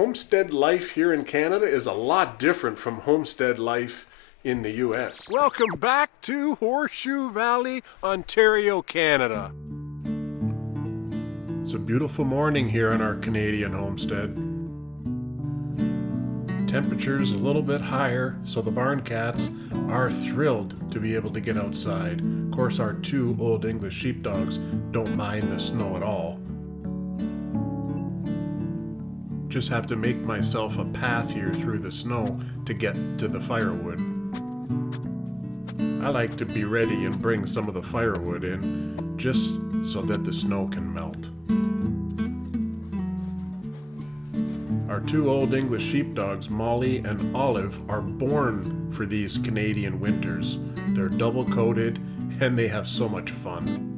homestead life here in Canada is a lot different from homestead life in the US. Welcome back to Horseshoe Valley, Ontario, Canada. It's a beautiful morning here on our Canadian homestead. Temperature's a little bit higher, so the barn cats are thrilled to be able to get outside. Of course, our two old English sheepdogs don't mind the snow at all. Just have to make myself a path here through the snow to get to the firewood. I like to be ready and bring some of the firewood in just so that the snow can melt. Our two old English sheepdogs, Molly and Olive, are born for these Canadian winters. They're double coated and they have so much fun.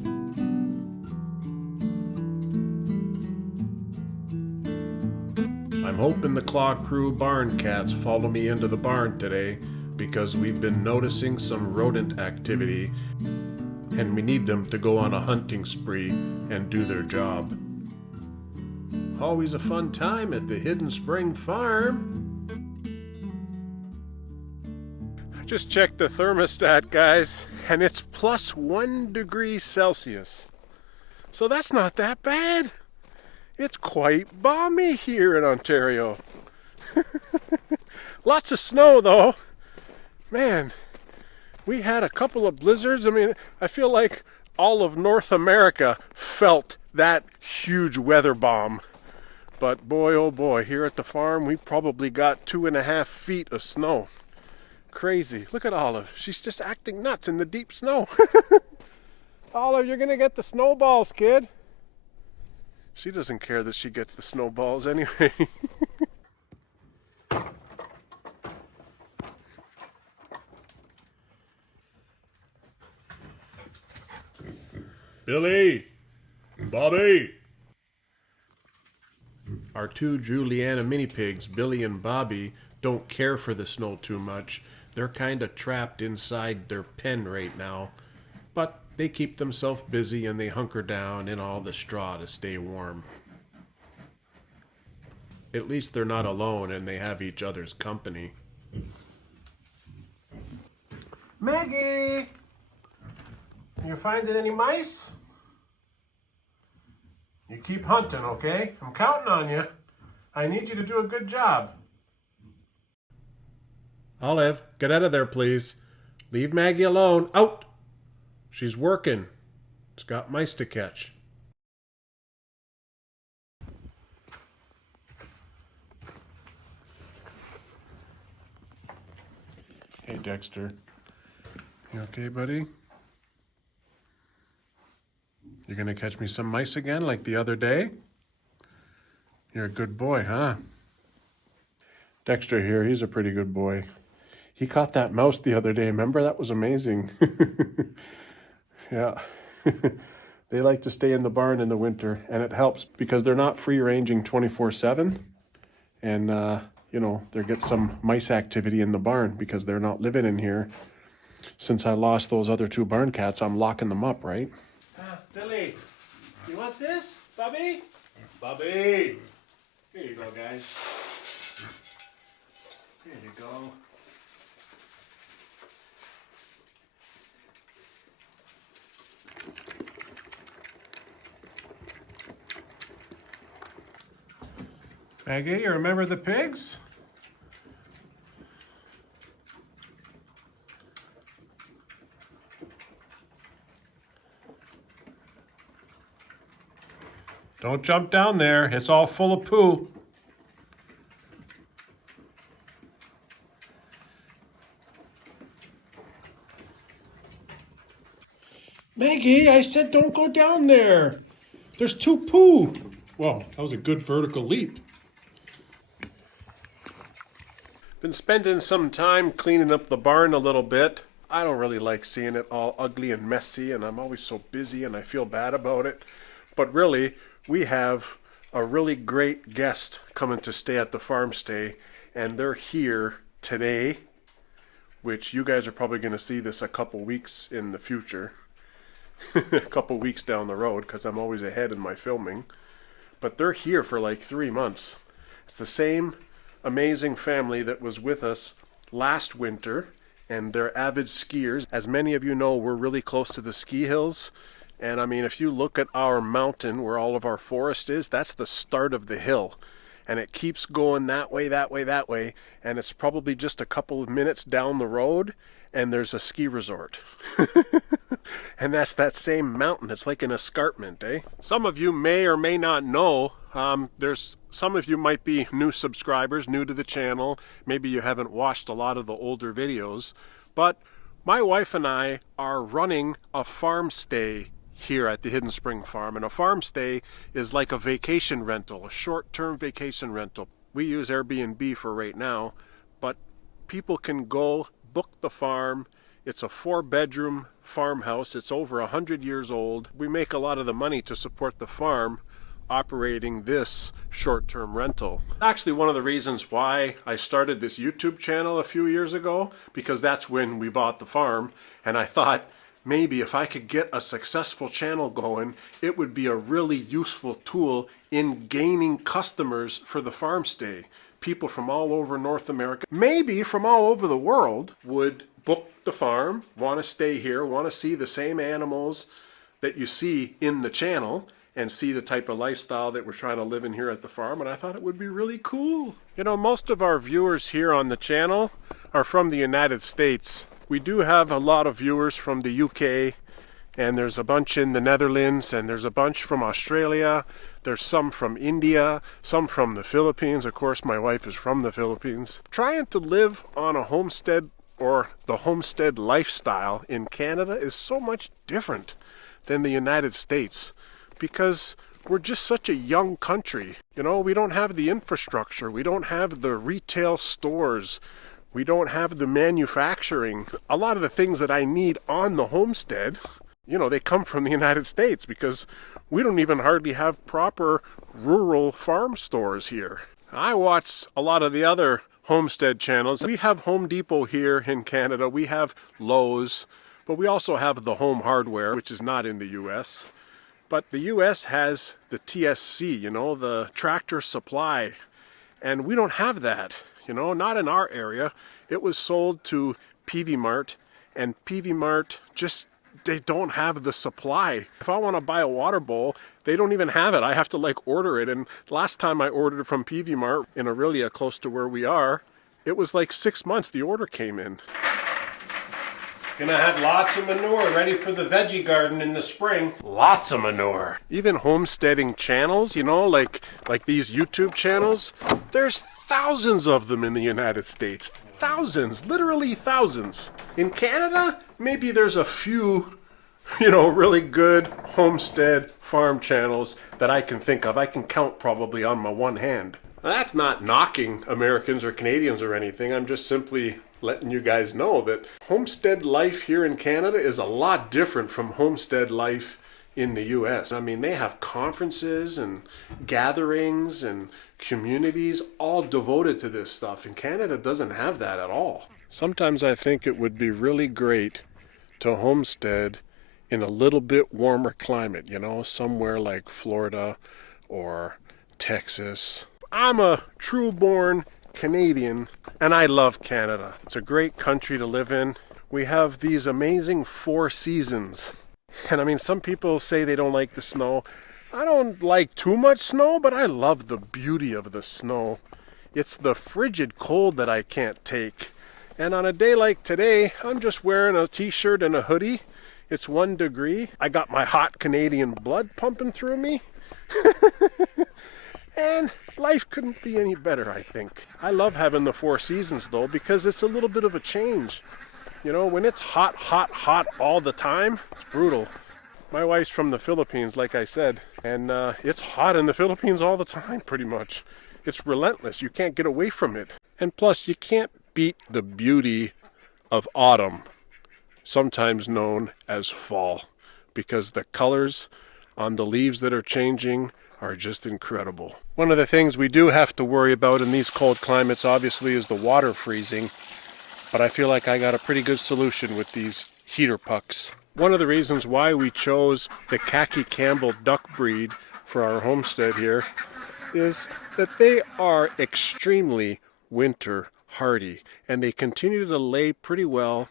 I'm hoping the Claw Crew barn cats follow me into the barn today because we've been noticing some rodent activity and we need them to go on a hunting spree and do their job. Always a fun time at the Hidden Spring Farm. I just checked the thermostat, guys, and it's plus 1 degree Celsius. So that's not that bad. It's quite balmy here in Ontario. Lots of snow though. Man, we had a couple of blizzards. I mean, I feel like all of North America felt that huge weather bomb. But boy, oh boy, here at the farm, we probably got 2.5 feet of snow. Crazy. Look at Olive. She's just acting nuts in the deep snow. Olive, you're gonna get the snowballs, kid. She doesn't care that she gets the snowballs anyway. Billy! Bobby! Our two Juliana mini pigs, Billy and Bobby, don't care for the snow too much. They're kind of trapped inside their pen right now. But they keep themselves busy and they hunker down in all the straw to stay warm. At least they're not alone and they have each other's company. Maggie! You finding any mice? You keep hunting, okay? I'm counting on you. I need you to do a good job. Olive, get out of there, please. Leave Maggie alone. Out! She's working. She's got mice to catch. Hey, Dexter. You okay, buddy? You're gonna catch me some mice again like the other day? You're a good boy, huh? Dexter here, he's a pretty good boy. He caught that mouse the other day, remember? That was amazing. Yeah. They like to stay in the barn in the winter, and it helps because they're not free-ranging 24/7. And, you know, they get some mice activity in the barn because they're not living in here. Since I lost those other two barn cats, I'm locking them up, right? Billy, you want this? Bobby? Bobby! Here you go, guys. Here you go. Maggie, you remember the pigs? Don't jump down there. It's all full of poo. Maggie, I said don't go down there. There's too poo. Whoa, that was a good vertical leap. Been spending some time cleaning up the barn a little bit. I don't really like seeing it all ugly and messy, and I'm always so busy and I feel bad about it. But really, we have a really great guest coming to stay at the farm stay, and they're here today, which you guys are probably going to see this a couple weeks in the future. A couple weeks down the road, because I'm always ahead in my filming. But they're here for like 3 months. It's the same amazing family that was with us last winter, and they're avid skiers. As many of you know, we're really close to the ski hills. And I mean, if you look at our mountain where all of our forest is, that's the start of the hill. And it keeps going that way, that way, that way. And it's probably just a couple of minutes down the road, and there's a ski resort. And that's that same mountain. It's like an escarpment, eh? Some of you may or may not know, there's some of you might be new subscribers, new to the channel. Maybe you haven't watched a lot of the older videos. But my wife and I are running a farm stay here at the Hidden Spring Farm. And a farm stay is like a vacation rental, a short-term vacation rental. We use Airbnb for right now, but people can go book the farm. It's a 4-bedroom farmhouse. It's over 100 years old. We make a lot of the money to support the farm operating this short-term rental. Actually, one of the reasons why I started this YouTube channel a few years ago, because that's when we bought the farm, and I thought maybe if I could get a successful channel going, it would be a really useful tool in gaining customers for the farm stay. People from all over North America, maybe from all over the world, would book the farm, want to stay here, want to see the same animals that you see in the channel, and see the type of lifestyle that we're trying to live in here at the farm. And I thought it would be really cool. You know, most of our viewers here on the channel are from the United States. We do have a lot of viewers from the UK, and there's a bunch in the Netherlands, and there's a bunch from Australia. There's some from India, some from the Philippines. Of course, my wife is from the Philippines. Trying to live on a homestead or the homestead lifestyle in Canada is so much different than the United States, because we're just such a young country. You know, we don't have the infrastructure. We don't have the retail stores. We don't have the manufacturing. A lot of the things that I need on the homestead, you know, they come from the United States, because we don't even hardly have proper rural farm stores here. I watch a lot of the other homestead channels. We have Home Depot here in Canada. We have Lowe's, but we also have the Home Hardware, which is not in the US. But the US has the TSC, you know, the Tractor Supply, and we don't have that, you know, not in our area. It was sold to Peavey Mart, and Peavey Mart just, they don't have the supply. If I want to buy a water bowl, they don't even have it. I have to like order it. And last time I ordered it from Peavey Mart in Aurelia, close to where we are, it was like 6 months the order came in. Gonna have lots of manure ready for the veggie garden in the spring. Lots of manure. Even homesteading channels, you know, like these YouTube channels, there's thousands of them in the United States. Thousands, literally thousands. In Canada, maybe there's a few, you know, really good homestead farm channels that I can think of. I can count probably on my one hand. Now, that's not knocking Americans or Canadians or anything. I'm just simply letting you guys know that homestead life here in Canada is a lot different from homestead life in the US. I mean, they have conferences and gatherings and communities all devoted to this stuff, and Canada doesn't have that at all. Sometimes I think it would be really great to homestead in a little bit warmer climate, you know, somewhere like Florida or Texas. I'm a true-born Canadian, and I love Canada. It's a great country to live in. We have these amazing 4 seasons. And I mean, some people say they don't like the snow. I don't like too much snow, but I love the beauty of the snow. It's the frigid cold that I can't take. And on a day like today, I'm just wearing a t-shirt and a hoodie. It's 1 degree. I got my hot Canadian blood pumping through me. And life couldn't be any better, I think. I love having the 4 seasons, though, because it's a little bit of a change. You know, when it's hot, hot, hot all the time, it's brutal. My wife's from the Philippines, like I said, and it's hot in the Philippines all the time, pretty much. It's relentless. You can't get away from it. And plus, you can't beat the beauty of autumn, sometimes known as fall, because the colors on the leaves that are changing are just incredible. One of the things we do have to worry about in these cold climates, obviously, is the water freezing. But I feel like I got a pretty good solution with these heater pucks. One of the reasons why we chose the Khaki Campbell duck breed for our homestead here is that they are extremely winter hardy, and they continue to lay pretty well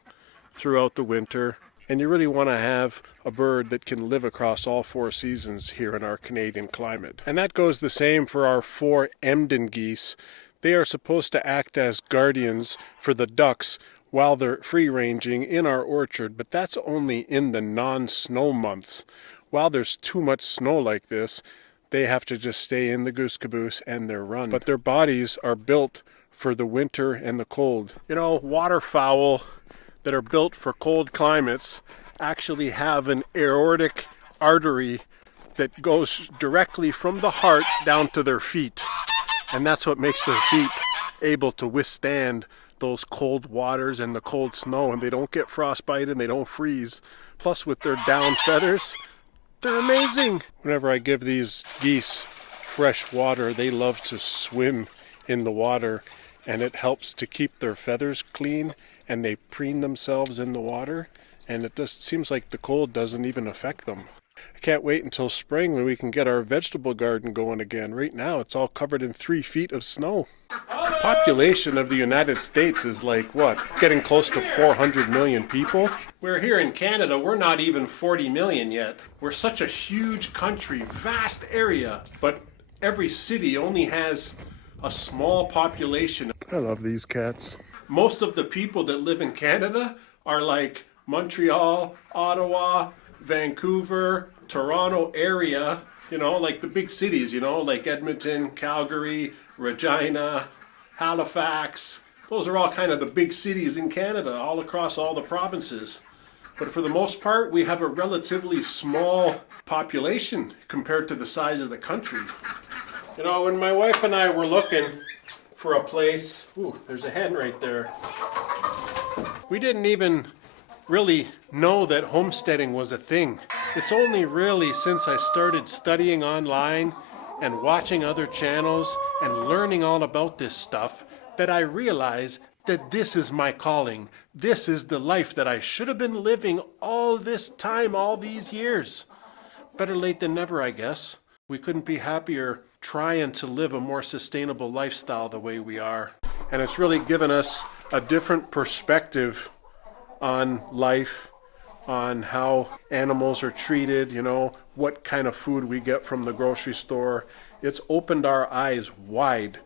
throughout the winter. And you really want to have a bird that can live across all 4 seasons here in our Canadian climate. And that goes the same for our 4 Emden geese. They are supposed to act as guardians for the ducks while they're free ranging in our orchard, but that's only in the non-snow months. While there's too much snow like this, they have to just stay in the goose caboose and they're run. But their bodies are built for the winter and the cold. You know, waterfowl that are built for cold climates actually have an aortic artery that goes directly from the heart down to their feet. And that's what makes their feet able to withstand those cold waters and the cold snow, and they don't get frostbite and they don't freeze. Plus, with their down feathers, they're amazing. Whenever I give these geese fresh water, they love to swim in the water, and it helps to keep their feathers clean, and they preen themselves in the water, and it just seems like the cold doesn't even affect them. I can't wait until spring when we can get our vegetable garden going again. Right now it's all covered in 3 feet of snow. The population of the United States is like, what, getting close to 400 million people? We're here in Canada, we're not even 40 million yet. We're such a huge country, vast area, but every city only has a small population. I love these cats. Most of the people that live in Canada are like Montreal, Ottawa, Vancouver, Toronto area, you know, like the big cities, you know, like Edmonton, Calgary, Regina, Halifax. Those are all kind of the big cities in Canada, all across all the provinces. But for the most part, we have a relatively small population compared to the size of the country. You know, when my wife and I were looking for a place, ooh, there's a hen right there. We didn't even really know that homesteading was a thing. It's only really since I started studying online and watching other channels and learning all about this stuff that I realize that this is my calling. This is the life that I should have been living all this time, all these years. Better late than never, I guess. We couldn't be happier trying to live a more sustainable lifestyle the way we are. And it's really given us a different perspective on life, on how animals are treated, you know, what kind of food we get from the grocery store. It's opened our eyes wide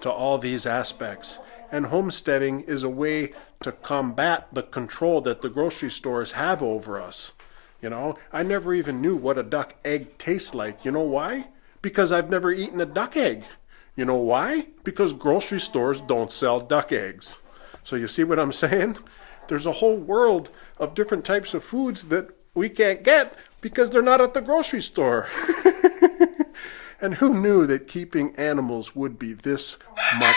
to all these aspects. And homesteading is a way to combat the control that the grocery stores have over us. You know, I never even knew what a duck egg tastes like. You know why? Because I've never eaten a duck egg. You know why? Because grocery stores don't sell duck eggs. So you see what I'm saying? There's a whole world of different types of foods that we can't get because they're not at the grocery store. And who knew that keeping animals would be this much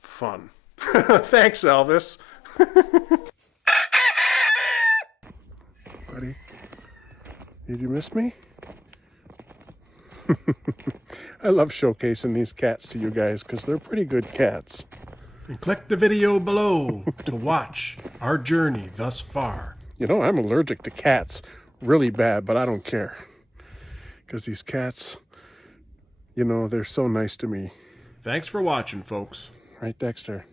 fun? Thanks, Elvis. Buddy, did you miss me? I love showcasing these cats to you guys because they're pretty good cats. And click the video below to watch our journey thus far. You know, I'm allergic to cats really bad, but I don't care. Because these cats, you know, they're so nice to me. Thanks for watching, folks. Right, Dexter?